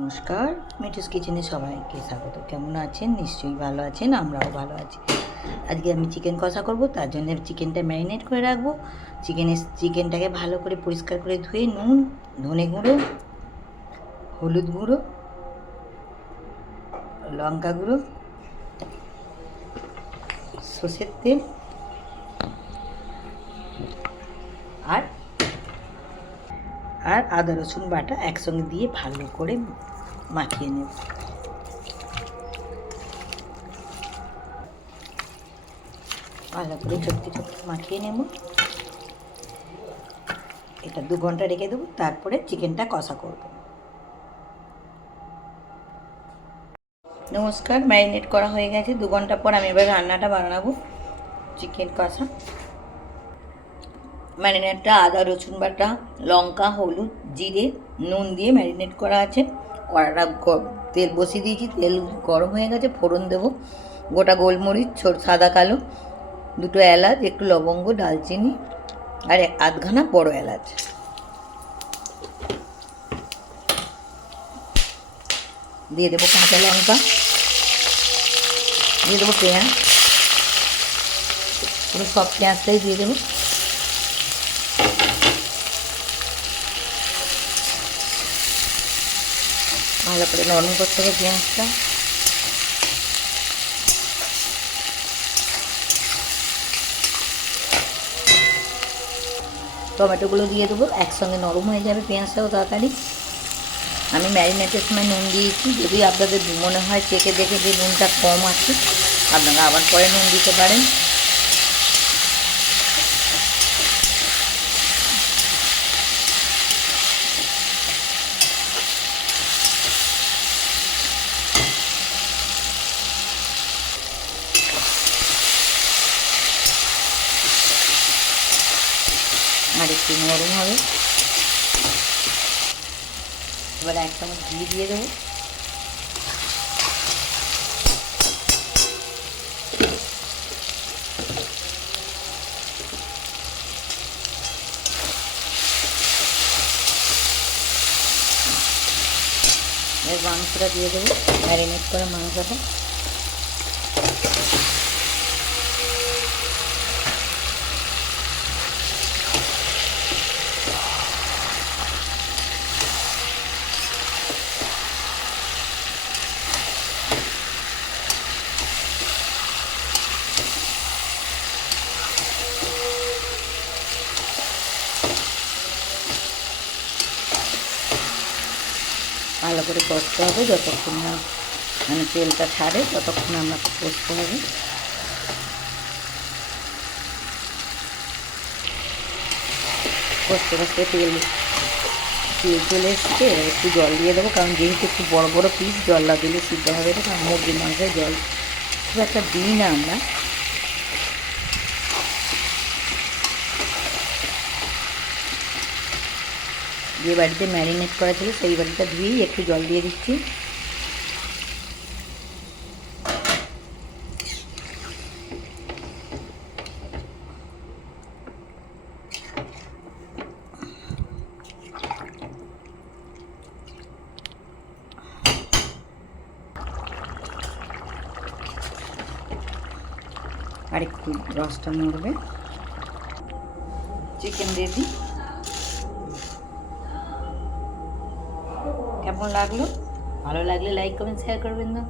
নমস্কার, মিঠুস কিচেনে সবাইকে স্বাগত। কেমন আছেন? নিশ্চয়ই ভালো আছেন, আমরাও ভালো আছি। আজকে আমি চিকেন কষা করব, তার জন্য চিকেনটা ম্যারিনেট করে রাখবো। চিকেনটাকে ভালো করে পরিষ্কার করে ধুয়ে নুন, ধনে গুঁড়ো, হলুদ গুঁড়ো, লঙ্কা গুঁড়ো, সর্ষের তেল আর আদা রসুন বাটা একসঙ্গে দিয়ে ভালো করে মাখিয়ে নেব। ভালো করে চটকে চটকে মাখিয়ে নেব। এটা 2 ঘন্টা রেখে দেবো, তারপরে চিকেনটা কষা করব। নমস্কার, ম্যারিনেট করা হয়ে গেছে। 2 ঘন্টা পর আমি এবার রান্নাটা বানাবো। চিকেন কষা ম্যারিনেটটা আদা রসুন বাটা, লঙ্কা, হলুদ, জিরে, নুন দিয়ে ম্যারিনেট করা আছে। কড়াটা তেল বসিয়ে দিয়েছি, তেল গরম হয়ে গেছে। ফোড়ন দেবো গোটা গোলমরিচ, সাদা কালো, 2টো এলাচ, একটু লবঙ্গ, দালচিনি আর 1/2 বড় এলাচ। দিয়ে দেবো কাঁচা লঙ্কা, দিয়ে দেবো পেঁয়াজ, পুরো সব পেঁয়াজটাই দিয়ে দেবো। ভালো করে নরম করতে হবে পেঁয়াজটা। টমেটোগুলো দিয়ে দেবো, একসঙ্গে নরম হয়ে যাবে পেঁয়াজটাও তাড়াতাড়ি। আমি ম্যারিনেটের সময় নুন দিয়েছি। যদি আপনাদের মনে হয় চেখে দেখে যে নুনটা কম আছে, আপনারা আবার পরে নুন দিতে পারেন। আর একটু নরম হবে। এবার 1 চামচ ঘি দিয়ে দেবো। এর মাংসটা দিয়ে দেবো, ম্যারিনেট করা মাংসটা। ভালো করে কষতে হবে, যতক্ষণ না তেলটা ছাড়ে ততক্ষণ আমরা কষতে হবে। কষতে কষতে তেল চলে এসছে। একটু জল দিয়ে দেবো, কারণ যেহেতু একটু বড় বড় পিস, জল না দিলে সিদ্ধ হবে না। কারণ মুরগির মাংসে জল খুব একটা দিই না আমরা। যে বাড়িতে ম্যারিনেট করা ছিল সেই বাড়িটা ধুয়েই একটু জল দিয়ে দিচ্ছি। আর একটু রসটা নড়বে। Chicken ready. কেমন লাগলো? ভালো লাগলে লাইক কমেন্ট শেয়ার করবেন না।